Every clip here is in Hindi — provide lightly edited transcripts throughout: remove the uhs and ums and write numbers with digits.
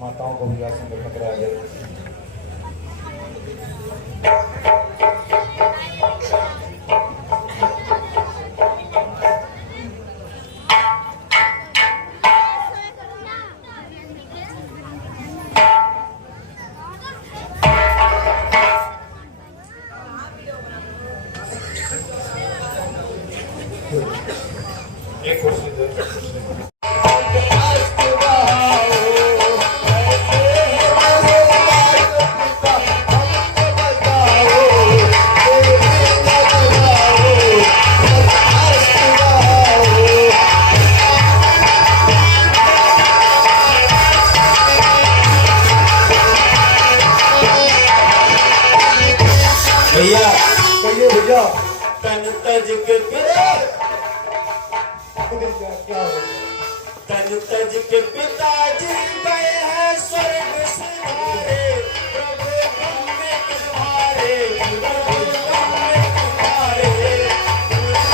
माताओं को भी आसन में कराया जाए। एक कुर्सी दे। भैया कहिए भैया तन तज के पिता क्या हो तन तज के पिताजी गए हैं स्वर्ग सिधारे प्रभु गम में तुम्हारे प्रभु गम में तुम्हारे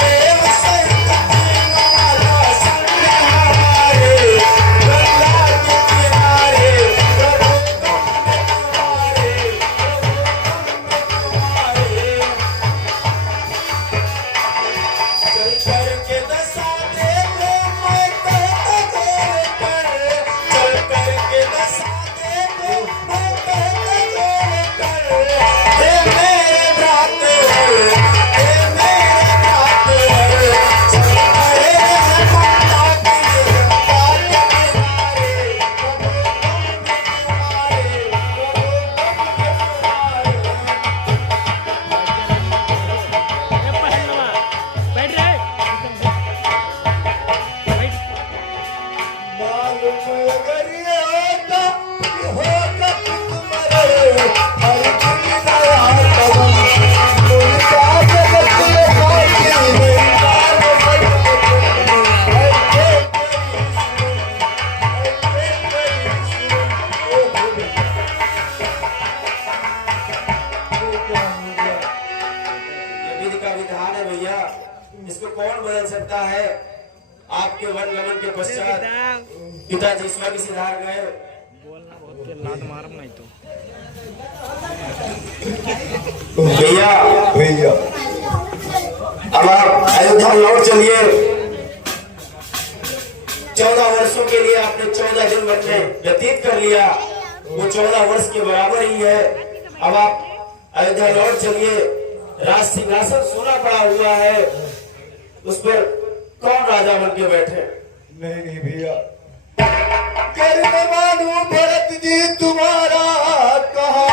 देव सहित तीनों वाला संग हमारे गंगा के किनारे प्रभु गम में तुम्हारे चल कर के दशा देखो मैं कहता जोड़ कर चल कर के दशा देखो मैं कहता जोड़ कर हे मेरे भ्रात हे मेरे भ्रात चल करे हैं गंगा के किनारे प्रभु गम में तुम्हारे मालूम अगर ये होता कि होता तुम्हारे हर दिन नया कदम उनका जगत में बाकी मेरी बात ये विधि का विधान है भैया, इसको कौन बदल सकता है। आपके वन गमन के पश्चात पिताजी स्वर्ग सिधार गए। बोलना बहुत के लात मारम नहीं तो भैया भैया अब आप अयोध्या लौट चलिए। 14 वर्षों के लिए आपने 14 दिन वन में व्यतीत कर लिया, वो 14 वर्ष के बराबर ही है। अब आप अयोध्या लौट चलिए। राज सिंहासन सोना पड़ा हुआ है, उस पर कौन राजा बन के बैठे। नहीं नहीं भैया कर मानू भरत जी तुम्हारा कहा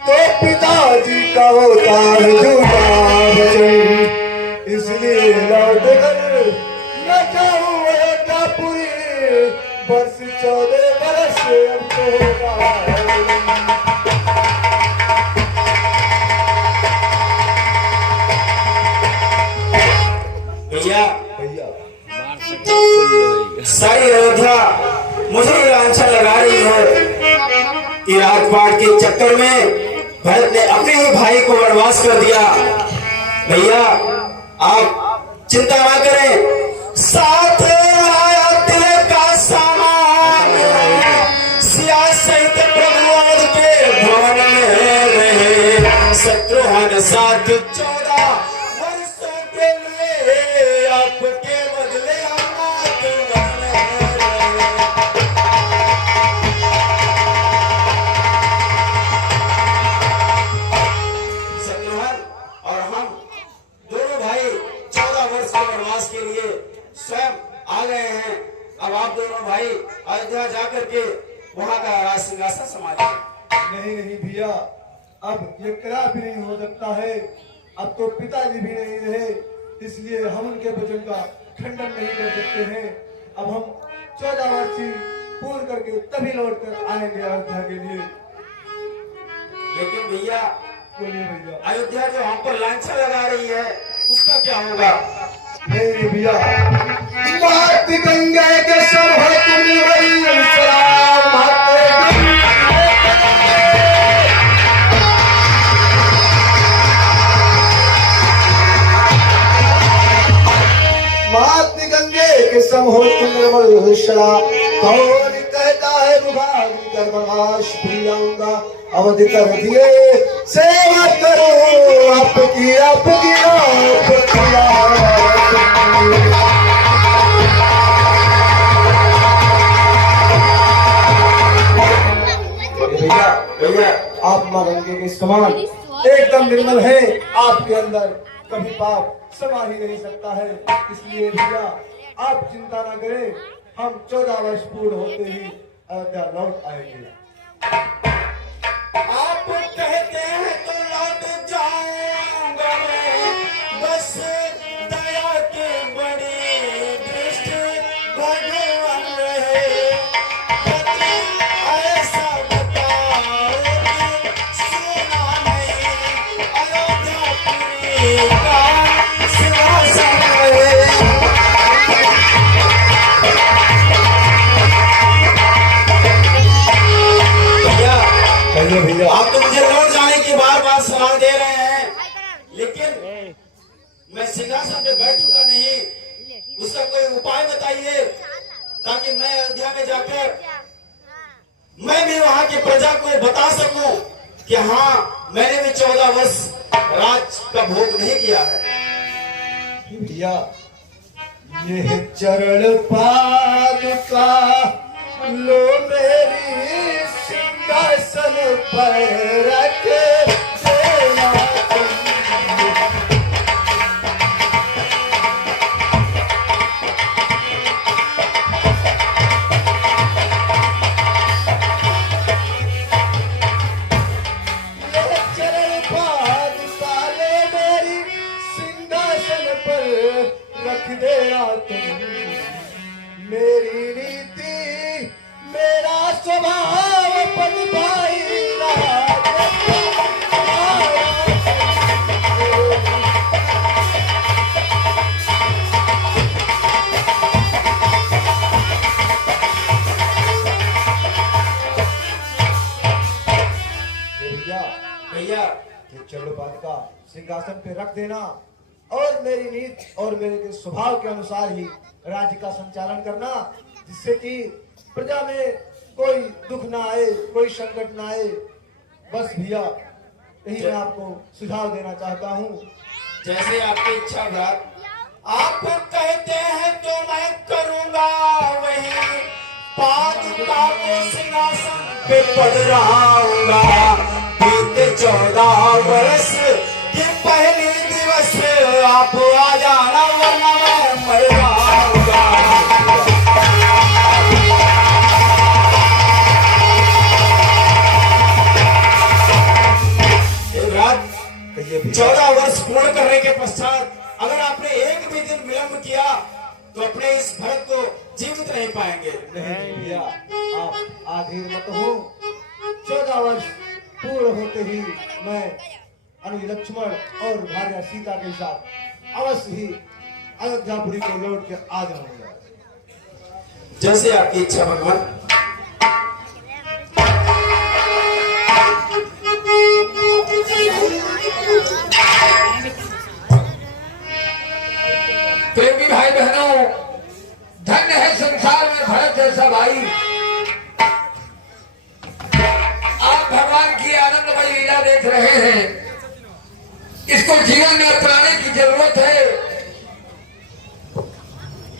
तो पिताजी का होता है जुबान, इसलिए लौट कर न जाऊं अयोध्यापुरी वर्ष 14 बरस अब तो होगा। भैया सारी अयोध्या मुझे लांछन लगा रही है कि राजपाट के चक्कर में भरत ने अपने ही भाई को वनवास कर दिया। भैया आप चिंता ना करें, साथ लाया तिलक का सामान सिया सहित प्रभु अवध के भवन में रहे। शत्रुघ्न साथ 14 वर्षों के लिए आपके बदले के लिए स्वयं आ गए हैं। अब आप दोनों भाई अयोध्या जाकर के वहां का राज सिंहासन संभालें। नहीं नहीं भैया, अब ये करा भी नहीं हो सकता है। अब तो पिताजी भी नहीं रहे, इसलिए हम उनके वचन का खंडन नहीं कर सकते हैं। अब हम 14 वर्षी पूर्ण करके तभी लौट कर आएंगे अयोध्या के लिए। लेकिन भैया बोलिए भैया, अयोध्या जो हम पर लांछन लगा रही है उसका क्या होगा। नहीं भैया, मात गंगा के सब है तुम वही सलाम दूसरा कौन कहता है विभाग कर्मकाश प्रियंगा अवधि कर दिए सेवा करो आपकी आपकी भैया भैया आप मां गंगे के समान एकदम निर्मल है, आपके अंदर कभी पाप समा ही नहीं सकता है। इसलिए भैया आप चिंता ना करें, हम 14 वर्ष पूर्ण होते ही अयोध्या लौट आएंगे। आप कहते हैं तो लौट जाऊंगा मैं, बस दया की बड़ी दृष्टि भगवान रहे। कभी ऐसा बताओ कि सुना नहीं अयोध्यापुरी का सिंहासन रहे। भैया आप तो मुझे लौट जाने की बार बार सलाह दे रहे हैं, लेकिन मैं सिंहासन पे बैठूंगा नहीं। उसका कोई उपाय बताइए ताकि मैं अयोध्या में जाकर मैं भी वहां की प्रजा को बता सकूं कि हाँ मैंने भी 14 वर्ष राज का भोग नहीं किया है। भैया ये चरण पादुका लो मेरी सिंहासन पर रख देना ये चरण पादुका लो मेरी सिंहासन पर रख देना तुम। मेरी नीति मेरा स्वभाव पद भाई भैया चरणपाद का सिंहासन पे रख देना और मेरी नीति और मेरे के स्वभाव के अनुसार ही राज्य का संचालन करना, जिससे कि प्रजा में कोई दुख ना आए, कोई संकट ना आए। बस भैया यही मैं आपको सुझाव देना चाहता हूँ। जैसे आपकी इच्छा भ्रात। आप कहते हैं तो मैं करूंगा वही, पादुका को सिंहासन पे पधराऊंगा। बीते 14 वर्ष के पहले दिवस आप आ जाना, वरना मैं मर जाऊंगा। कहिए 14 वर्ष पूर्ण करने के पश्चात अगर आपने एक भी दिन विलंब किया तो अपने इस भरत को जीवित नहीं पाएंगे। नहीं भैया आप आधीर मत हो। 14 वर्ष पूर्ण होते ही मैं अनुज लक्ष्मण और भार्या सीता के साथ अवश्य ही अयोध्यापुरी को लौट के आ जाऊंगा। जैसे आपकी इच्छा भगवान। प्रेमी भाई बहनों, धन्य है संसार में भरत जैसा भाई। आप भगवान की आनंदमयी लीला देख रहे हैं, इसको जीवन में अपनाने की जरूरत है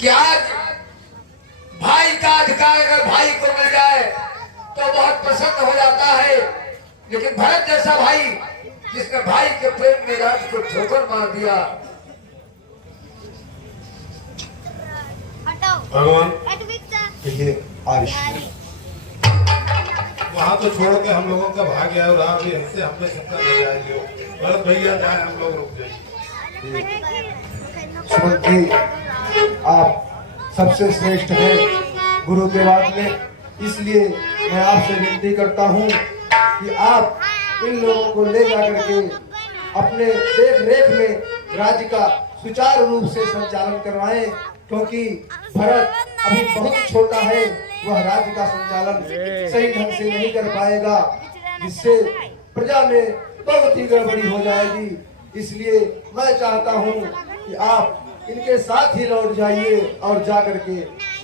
कि आज भाई का अधिकार अगर भाई को मिल जाए तो बहुत प्रसन्न हो जाता है, लेकिन भरत जैसा भाई जिसने भाई के प्रेम में राज को ठोकर मार दिया। भगवान ये आयुष वहाँ तो छोड़ के हम लोगों का भाग्य है और आप भी हमसे हमने शंका ले जाएंगे। भरत भैया जाए हम लोग रुक जाएंगे। सुमंत जी आप सबसे श्रेष्ठ हैं गुरु के बाद में, इसलिए मैं आपसे विनती करता हूँ कि आप इन लोगों को ले जाकर के अपने देख रेख में राज्य का सुचारू रूप से संचालन करवाएं, क्योंकि भरत अभी बहुत छोटा है, वह राज्य का संचालन सही ढंग से नहीं कर पाएगा, जिससे प्रजा में बहुत ही गड़बड़ी हो जाएगी। इसलिए मैं चाहता हूँ कि आप इनके साथ ही लौट जाइए और जाकर के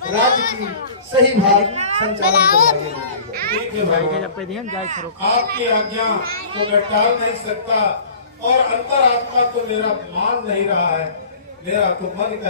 राज्य की सही भाग संचालन करवाइए। ठीक है भाई के भगवान, जब पे ध्यान जाए करो आपकी आज्ञा को मैं टाल नहीं सकता और अंतरात्मा तो मेरा मान नहीं रहा है, मेरा तो मन कह